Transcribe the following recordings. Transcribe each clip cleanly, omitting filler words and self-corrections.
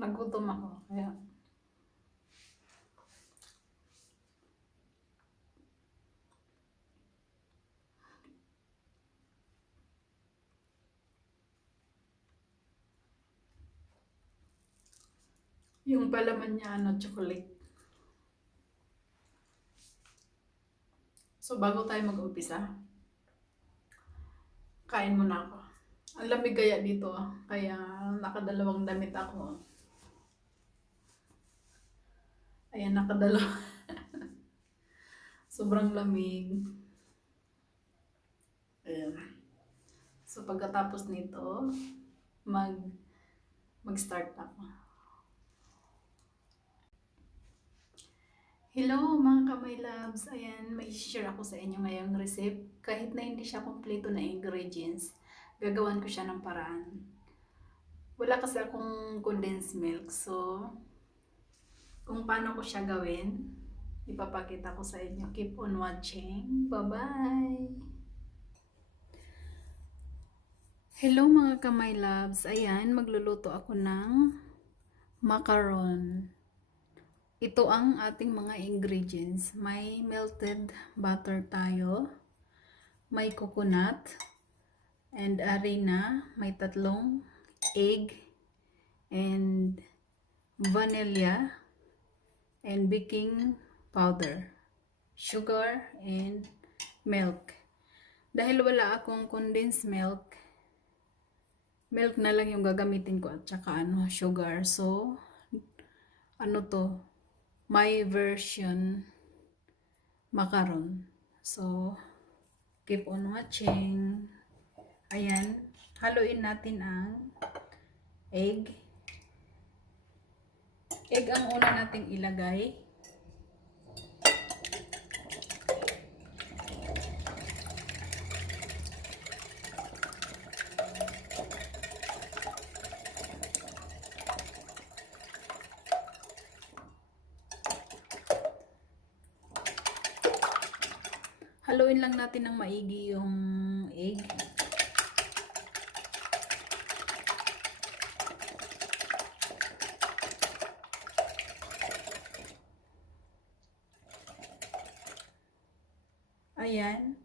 Nagutom ako. Kaya, yung palaman niya, chocolate. So, bago tayo mag-umpisa, kain muna ako. Ang lamig kaya dito, kaya nakadalawang damit ako. Ayan, nakadalawa. Sobrang lamig. Ayan. So, pagkatapos nito, mag-start ako. Hello mga kamay loves! Ayan, may share ako sa inyo ngayong recipe. Kahit na hindi siya kompleto na ingredients, gagawan ko siya ng paraan. Wala kasi akong condensed milk, so kung paano ko siya gawin, ipapakita ko sa inyo. Keep on watching. Bye-bye! Hello mga kamay loves! Ayan, magluluto ako ng macaron. Ito ang ating mga ingredients. May melted butter tayo, may coconut, and harina, may 3 egg, and vanilla, and baking powder, sugar, and milk. Dahil wala akong condensed milk, milk na lang yung gagamitin ko at saka sugar. So, my version macaron. So, keep on watching. Ayan, haluin natin ang egg. Egg ang una nating ilagay. Haluin lang natin ng maigi yung egg. Ayan.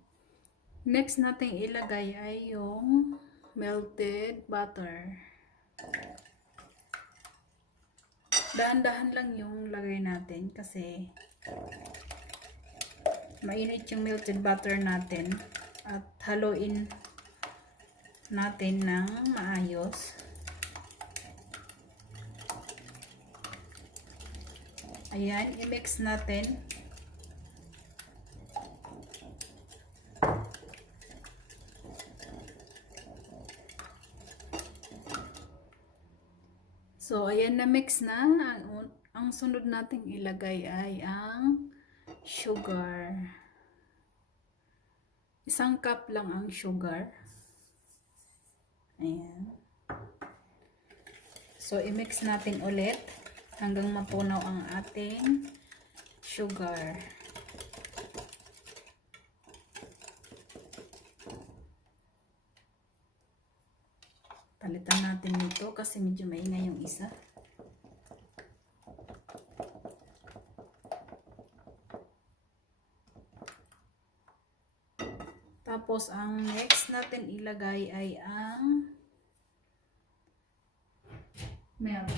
Next natin ilagay ay yung melted butter. Dahan-dahan lang yung lagay natin kasi mainit yung melted butter natin at haluin natin ng maayos. Ayan, i-mix natin. So, ayan na mix na. Ang sunod nating ilagay ay ang sugar. 1 cup lang ang sugar. Ayan. So, i-mix natin ulit hanggang mapunaw ang ating sugar. Palitan natin ito kasi medyo maingay yung isa. Tapos, ang next natin ilagay ay ang milk.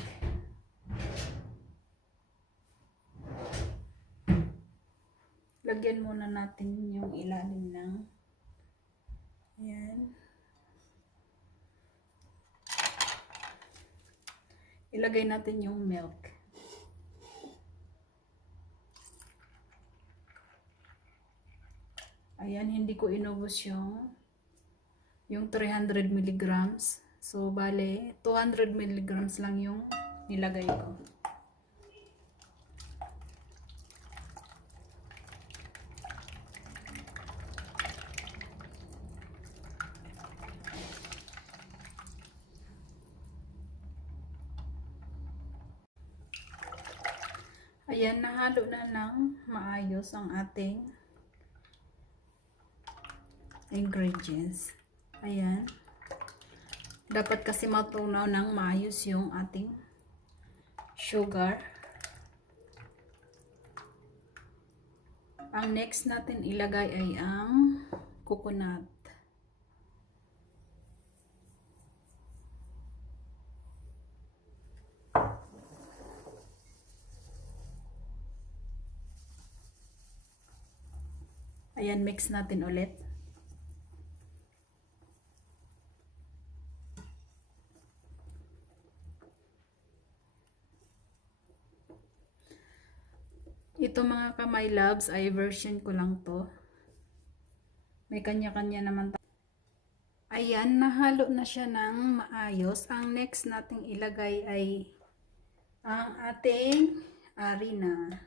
Lagyan muna natin yung ilalim ng ayan. Ilagay natin yung milk. Ayan, hindi ko inubos yung 300 milligrams. So, bale, 200 milligrams lang yung nilagay ko. Ayan, nahalo na ng maayos ang ating ingredients. Ayan. Dapat kasi matunaw ng maayos yung ating sugar. Ang next natin ilagay ay ang coconut. Ayan, mix natin ulit. Ito mga kamay loves ay version ko lang to. May kanya-kanya naman. Ayan, nahalo na siya ng maayos. Ang next nating ilagay ay ang ating harina.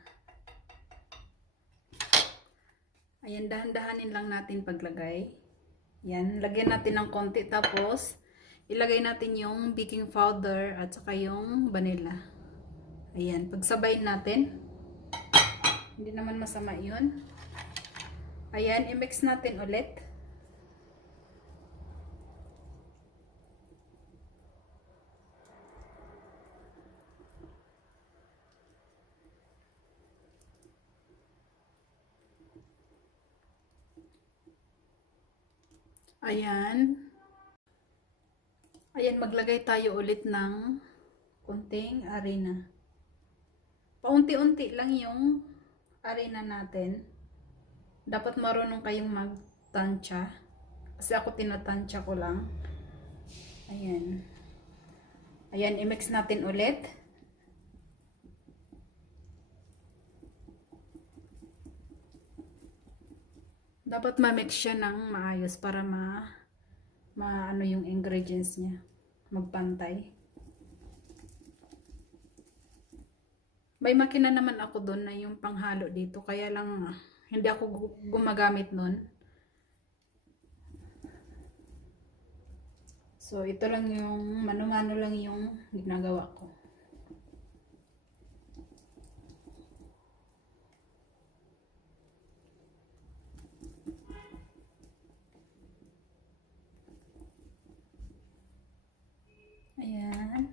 Ayan, dahan-dahanin lang natin paglagay. Yan, lagyan natin ng konti tapos ilagay natin yung baking powder at saka yung vanilla. Ayan, pagsabayin natin. Hindi naman masama yun. Ayan, i-mix natin ulit. Ayan. Ayan, maglagay tayo ulit ng konting harina. Paunti-unti lang yung harina natin. Dapat marunong kayong magtansya. Kasi ako tinatansya ko lang. Ayan. Ayan, i-mix natin ulit. Dapat ma-mix siya ng maayos para ano yung ingredients niya. Magpantay. May makina naman ako doon na yung panghalo dito. Kaya lang hindi ako gumagamit nun. So ito lang yung mano-mano lang yung ginagawa ko. Ayan.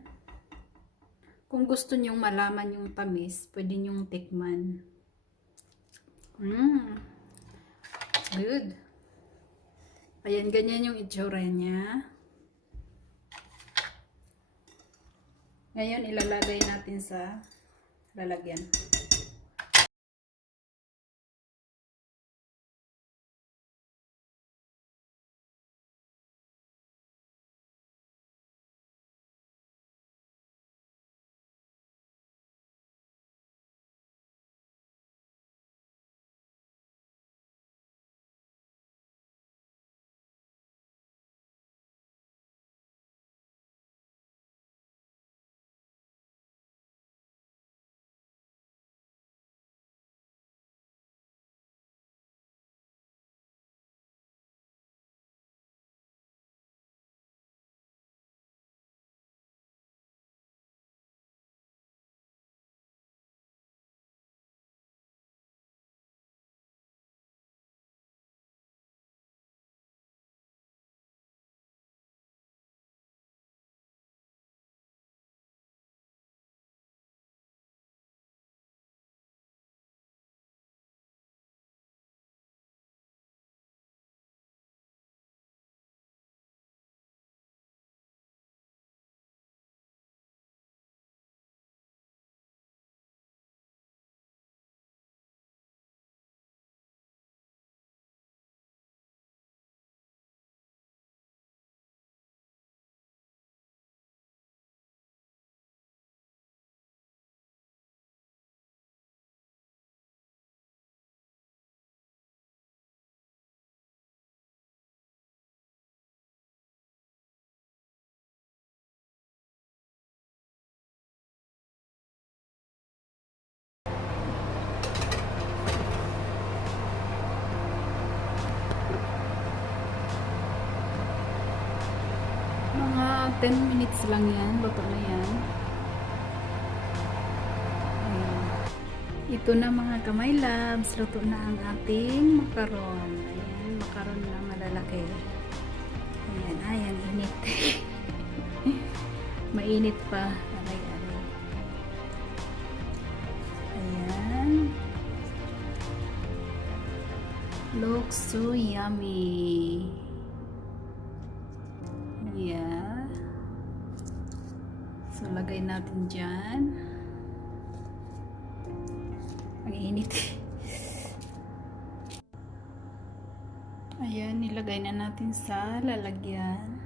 Kung gusto nyong malaman yung tamis, pwede nyong tikman. Good. Ayan, ganyan yung itsura niya. Ngayon, ilalagay natin sa lalagyan. Mga 10 minutes lang yan. Luto na yan. Ayan. Ito na mga kamay loves. Luto na ang ating makaron. Ayan. Makaron na malalaki. Ayan. Ayan. Init. Mainit pa. Aray-aray. Looks so yummy. Yeah. So, lagay natin dyan. Ang init. Ayan, nilagay na natin sa lalagyan.